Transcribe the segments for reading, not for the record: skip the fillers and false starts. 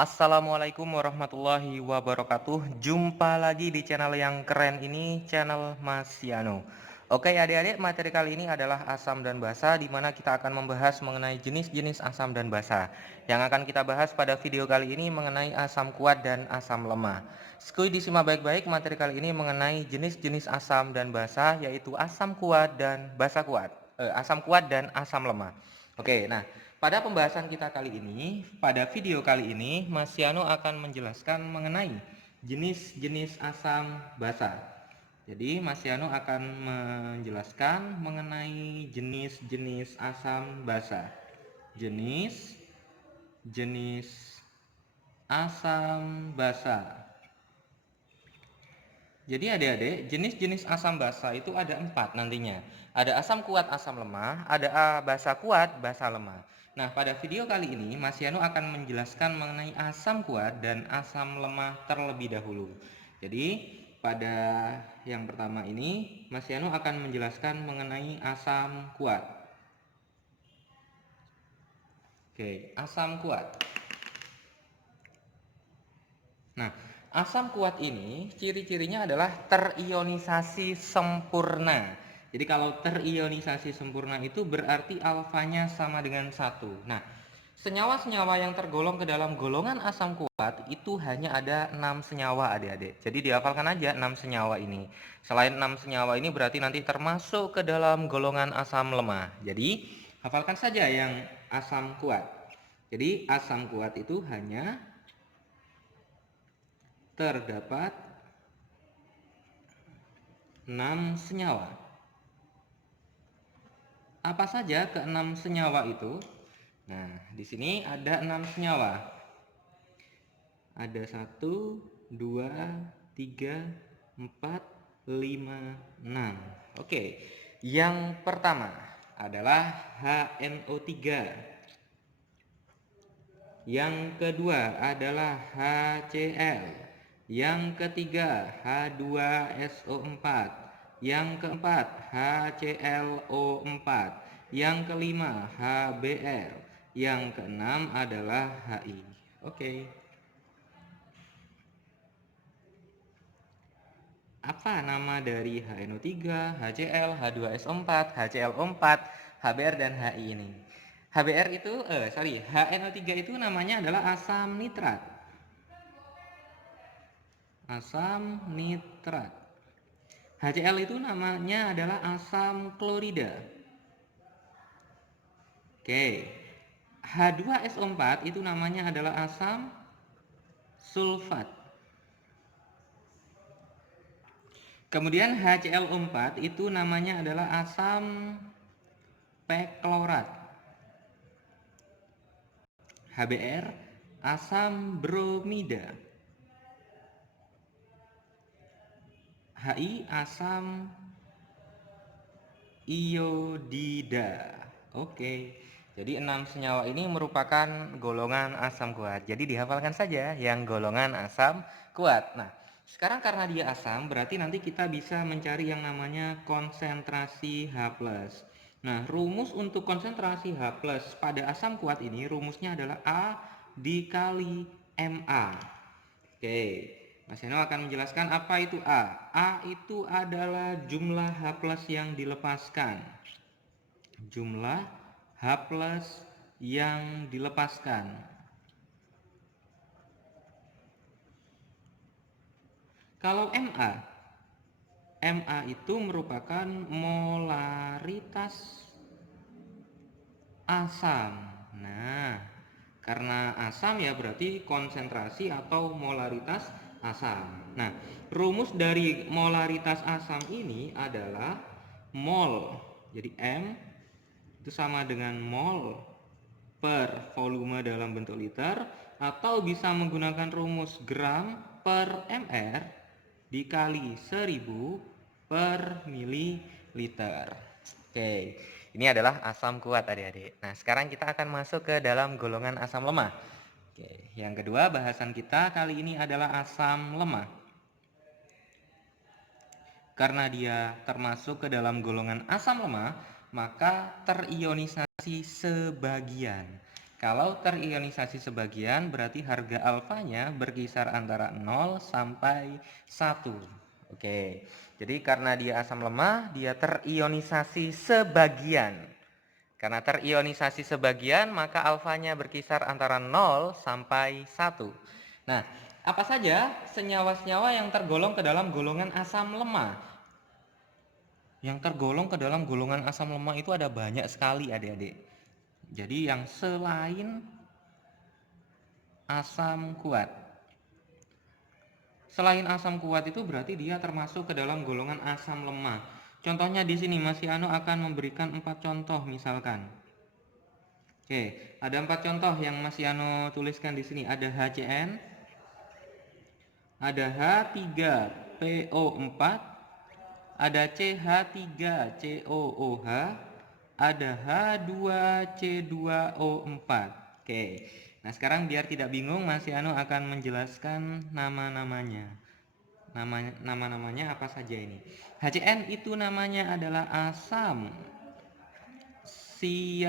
Assalamualaikum warahmatullahi wabarakatuh. Jumpa lagi di channel yang keren ini, channel Mas Yano. Oke adik-adik, materi kali ini adalah asam dan basa, di mana kita akan membahas mengenai jenis-jenis asam dan basa. Yang akan kita bahas pada video kali ini mengenai asam kuat dan asam lemah. Sekali disimak baik-baik, materi kali ini mengenai jenis-jenis asam dan basa, yaitu asam kuat dan basa kuat. Asam kuat dan asam lemah. Oke, nah pada pembahasan kita kali ini, pada video kali ini, Mas Yano akan menjelaskan mengenai jenis-jenis asam basa. Jadi, Mas Yano akan menjelaskan mengenai jenis-jenis asam basa. Jenis-jenis asam basa. Jadi adik-adik, jenis-jenis asam basa itu ada 4 nantinya. Ada asam kuat, asam lemah, ada basa kuat, basa lemah. Nah, pada video kali ini Mas Yano akan menjelaskan mengenai asam kuat dan asam lemah terlebih dahulu. Jadi, pada yang pertama ini Mas Yano akan menjelaskan mengenai asam kuat. Oke, asam kuat. Nah, asam kuat ini ciri-cirinya adalah terionisasi sempurna. Jadi kalau terionisasi sempurna itu berarti alfanya sama dengan 1. Nah, senyawa-senyawa yang tergolong ke dalam golongan asam kuat itu hanya ada 6 senyawa adik-adik. Jadi dihafalkan aja 6 senyawa ini. Selain 6 senyawa ini berarti nanti termasuk ke dalam golongan asam lemah. Jadi hafalkan saja yang asam kuat. Jadi asam kuat itu hanya terdapat 6 senyawa. Apa saja ke-6 senyawa itu? Nah, di sini ada 6 senyawa. Ada 1, 2, 3, 4, 5, 6. Oke. Yang pertama adalah HNO3. Yang kedua adalah HCl. Yang ketiga H2SO4. Yang keempat HClO4. Yang kelima HBr. Yang keenam adalah Hi. Oke. Apa nama dari HNO3, HCl, H2SO4, HClO4, HBr dan Hi ini? HNO3 itu namanya adalah asam nitrat. Asam nitrat. HCl itu namanya adalah asam klorida. Oke. H2SO4 itu namanya adalah asam sulfat. Kemudian HClO4 itu namanya adalah asam peklorat. HBr asam bromida. Hi asam iodida. Oke. Jadi 6 senyawa ini merupakan golongan asam kuat. Jadi dihafalkan saja yang golongan asam kuat. Nah, sekarang karena dia asam berarti nanti kita bisa mencari yang namanya konsentrasi H+. Nah, rumus untuk konsentrasi H+ pada asam kuat ini rumusnya adalah A dikali Ma. Oke. Mas Heno akan menjelaskan apa itu A. A itu adalah jumlah H+ yang dilepaskan. Jumlah H+ yang dilepaskan. Kalau MA itu merupakan molaritas asam. Nah, karena asam ya berarti konsentrasi atau molaritas asam. Nah, rumus dari molaritas asam ini adalah mol. Jadi M itu sama dengan mol per volume dalam bentuk liter, atau bisa menggunakan rumus gram per mr dikali 1000 per mililiter. Oke, ini adalah asam kuat adik-adik. Nah, sekarang kita akan masuk ke dalam golongan asam lemah. Oke, yang kedua bahasan kita kali ini adalah asam lemah. Karena dia termasuk ke dalam golongan asam lemah, maka terionisasi sebagian. Kalau terionisasi sebagian berarti harga alfanya berkisar antara 0 sampai 1. Oke. Jadi karena dia asam lemah, dia terionisasi sebagian. Karena terionisasi sebagian, maka alfanya berkisar antara 0 sampai 1. Nah, apa saja senyawa-senyawa yang tergolong ke dalam golongan asam lemah? Yang tergolong ke dalam golongan asam lemah itu ada banyak sekali adik-adik. Jadi yang selain asam kuat. Selain asam kuat itu berarti dia termasuk ke dalam golongan asam lemah. Contohnya di sini Mas Yano akan memberikan 4 contoh misalkan. Oke, ada 4 contoh yang Mas Yano tuliskan di sini. Ada HCN, ada H3PO4, ada CH3COOH, ada H2C2O4. Oke. Nah, sekarang biar tidak bingung, Mas Yano akan menjelaskan nama-namanya. Nama-namanya apa saja ini? HCN itu namanya adalah asam sianida.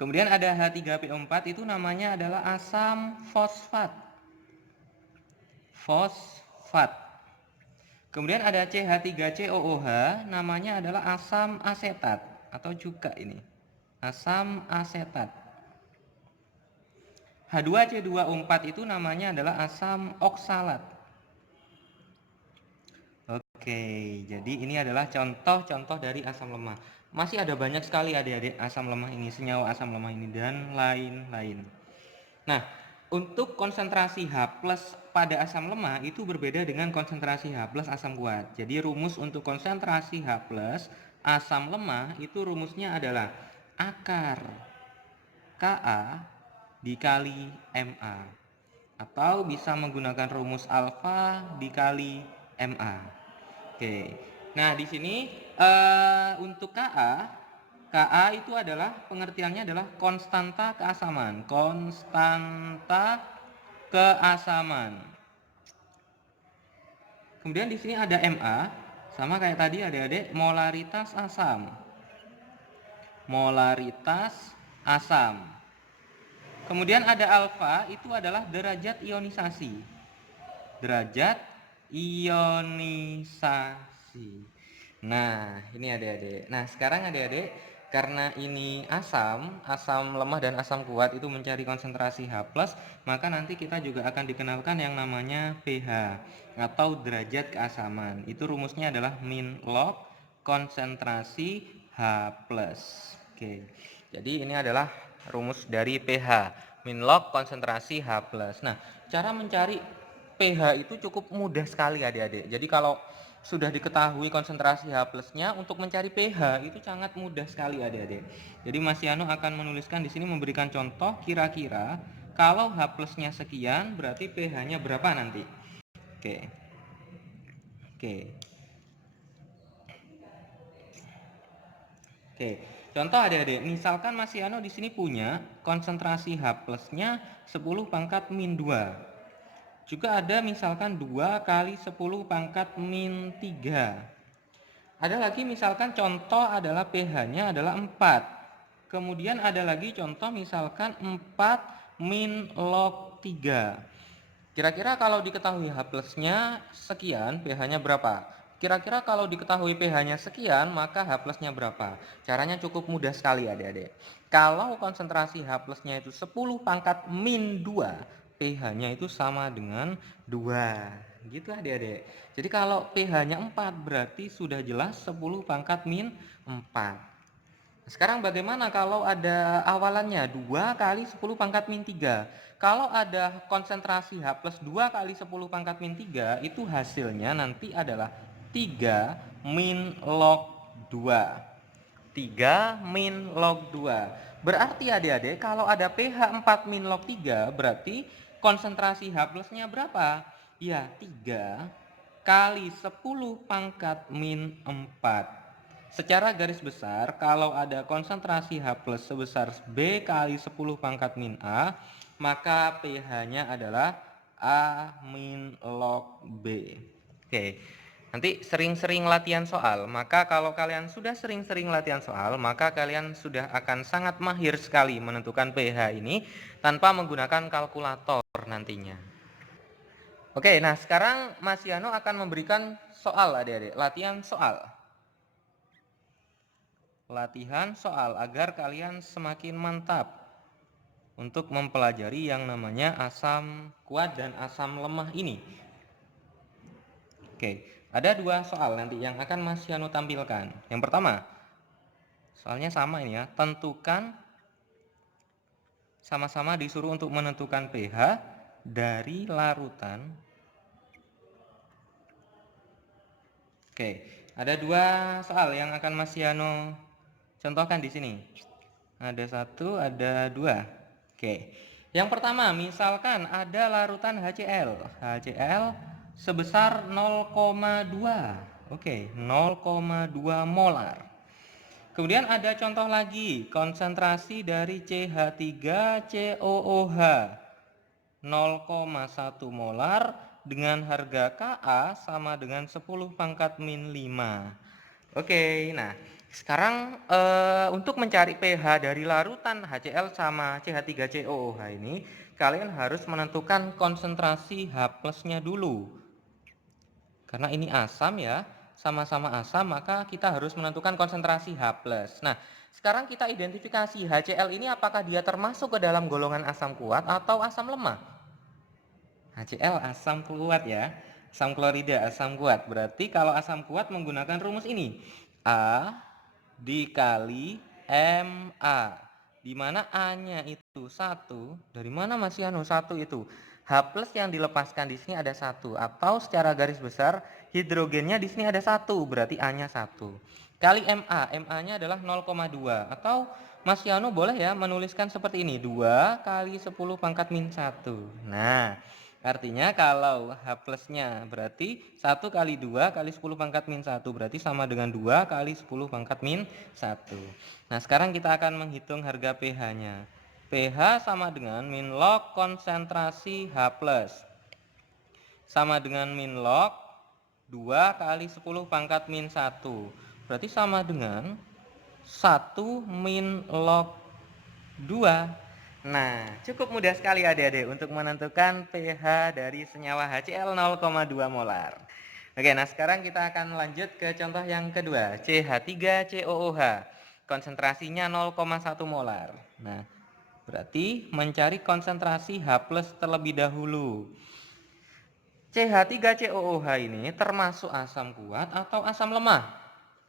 Kemudian ada H3PO4 itu namanya adalah asam fosfat. Kemudian ada CH3COOH namanya adalah asam asetat atau juga ini asam asetat. H2C2O4 itu namanya adalah asam oksalat. Oke, jadi ini adalah contoh-contoh dari asam lemah. Masih ada banyak sekali adik-adik asam lemah ini, senyawa asam lemah ini dan lain-lain. Nah, untuk konsentrasi H+ pada asam lemah itu berbeda dengan konsentrasi H+ asam kuat. Jadi rumus untuk konsentrasi H+ asam lemah itu rumusnya adalah akar Ka dikali Ma, atau bisa menggunakan rumus alfa dikali Ma. Oke. Nah, di sini untuk Ka itu adalah pengertiannya adalah konstanta keasaman. Konstanta keasaman. Kemudian di sini ada Ma, sama kayak tadi adik-adik, molaritas asam. Molaritas asam. Kemudian ada alfa, itu adalah derajat ionisasi. Derajat ionisasi. Nah, ini adik-adik. Nah, sekarang adik-adik, karena ini asam lemah dan asam kuat itu mencari konsentrasi H+, maka nanti kita juga akan dikenalkan yang namanya pH atau derajat keasaman. Itu rumusnya adalah min log konsentrasi H+. Oke. Jadi ini adalah rumus dari pH, min log konsentrasi H+. Nah, cara mencari pH itu cukup mudah sekali adik-adik. Jadi kalau sudah diketahui konsentrasi H+-nya, untuk mencari pH itu sangat mudah sekali adik-adik. Jadi Mas Yano akan menuliskan di sini memberikan contoh kira-kira kalau H+-nya sekian berarti pH-nya berapa nanti. Oke. Contoh adik-adik, misalkan Mas Yano di sini punya konsentrasi H+-nya 10 pangkat min 2. Juga ada misalkan 2 kali 10 pangkat min 3. Ada lagi misalkan contoh adalah pH-nya adalah 4. Kemudian ada lagi contoh misalkan 4 min log 3. Kira-kira kalau diketahui H+-nya sekian, pH-nya berapa? Kira-kira kalau diketahui pH-nya sekian, maka H+-nya berapa? Caranya cukup mudah sekali adik-adik. Kalau konsentrasi H+-nya itu 10 pangkat min 2, pH-nya itu sama dengan 2. Gitu adik-adik. Jadi kalau pH-nya 4 berarti sudah jelas 10 pangkat min 4. Sekarang bagaimana kalau ada awalannya 2 kali 10 pangkat min 3? Kalau ada konsentrasi H plus 2 kali 10 pangkat min 3, itu hasilnya nanti adalah 3 min log 2. 3 min log 2. Berarti adik-adik kalau ada pH 4 min log 3, berarti konsentrasi H plusnya berapa? Ya, 3 kali 10 pangkat min 4. Secara garis besar, kalau ada konsentrasi H plus sebesar B kali 10 pangkat min A, maka pH-nya adalah A min log B. Oke. Nanti sering-sering latihan soal, maka kalau kalian sudah sering-sering latihan soal, maka kalian sudah akan sangat mahir sekali menentukan pH ini tanpa menggunakan kalkulator nantinya. Oke, nah sekarang Mas Yano akan memberikan soal adik-adik, latihan soal. Latihan soal agar kalian semakin mantap untuk mempelajari yang namanya asam kuat dan asam lemah ini. Oke, ada dua soal nanti yang akan Mas Yano tampilkan. Yang pertama, soalnya sama ini ya, tentukan, sama-sama disuruh untuk menentukan pH dari larutan. Oke, ada dua soal yang akan Mas Yano contohkan di sini. Ada satu, ada dua. Oke, yang pertama, misalkan ada larutan HCl. HCl sebesar 0,2. Oke, 0,2 molar. Kemudian ada contoh lagi, konsentrasi dari CH3COOH 0,1 molar dengan harga Ka sama dengan 10 pangkat min 5. Oke, nah sekarang untuk mencari pH dari larutan HCl sama CH3COOH ini, kalian harus menentukan konsentrasi H plusnya dulu. Karena ini asam ya, sama-sama asam, maka kita harus menentukan konsentrasi H plus. Nah, sekarang kita identifikasi HCl ini apakah dia termasuk ke dalam golongan asam kuat atau asam lemah. HCl asam kuat ya, asam klorida, asam kuat. Berarti kalau asam kuat menggunakan rumus ini, A dikali Ma, di mana A-nya itu 1. Dari mana Mas Yano 1 itu? H plus yang dilepaskan di sini ada 1, atau secara garis besar hidrogennya di sini ada 1, berarti A-nya 1. Kali Ma, Ma-nya adalah 0,2, atau Mas Yano boleh ya menuliskan seperti ini, 2 kali 10 pangkat min 1. Nah, artinya kalau H plusnya berarti 1 kali 2 kali 10 pangkat min 1, berarti sama dengan 2 kali 10 pangkat min 1. Nah, sekarang kita akan menghitung harga pH-nya. pH sama dengan min log konsentrasi H plus, sama dengan min log 2 kali 10 pangkat min 1. Berarti sama dengan 1 min log 2. Nah, cukup mudah sekali adik-adik untuk menentukan pH dari senyawa HCl 0,2 molar. Oke, nah sekarang kita akan lanjut ke contoh yang kedua, CH3COOH. Konsentrasinya 0,1 molar. Nah, berarti mencari konsentrasi H plus terlebih dahulu. CH3COOH ini termasuk asam kuat atau asam lemah?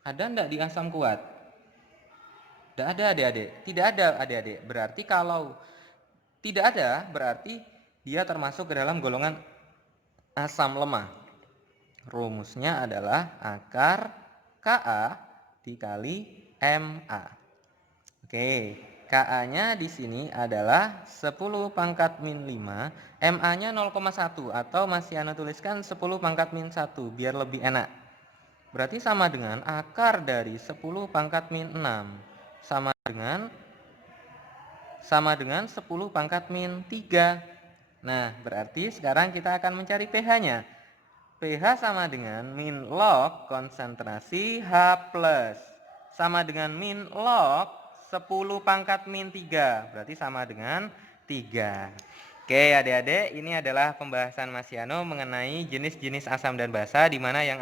Ada enggak di asam kuat? Tidak ada adik-adik, tidak ada adik-adik. Berarti kalau tidak ada, berarti dia termasuk ke dalam golongan asam lemah. Rumusnya adalah akar Ka dikali Ma. Oke, Ka-nya di sini adalah 10 pangkat min 5, Ma-nya 0,1, atau Mas Yano tuliskan 10 pangkat min 1 biar lebih enak. Berarti sama dengan akar dari 10 pangkat min 6 sama dengan 10 pangkat min 3. Nah, berarti sekarang kita akan mencari pH-nya. pH sama dengan min log konsentrasi H plus, sama dengan min log 10 pangkat min 3. Berarti sama dengan 3. Oke adik-adik, ini adalah pembahasan Mas Yano mengenai jenis-jenis asam dan basa, di mana yang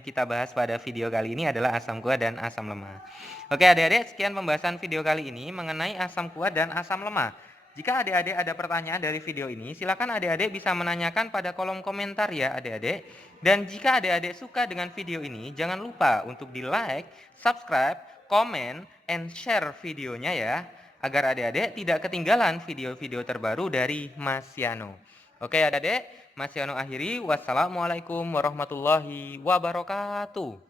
kita bahas pada video kali ini adalah asam kuat dan asam lemah. Oke adik-adik, sekian pembahasan video kali ini mengenai asam kuat dan asam lemah. Jika adik-adik ada pertanyaan dari video ini, silakan adik-adik bisa menanyakan pada kolom komentar ya adik-adik. Dan jika adik-adik suka dengan video ini, jangan lupa untuk di like, subscribe, comment, and share videonya ya, agar adik-adik tidak ketinggalan video-video terbaru dari Mas Yano. Oke adik-adik, Mas Yano akhiri. Wassalamualaikum warahmatullahi wabarakatuh.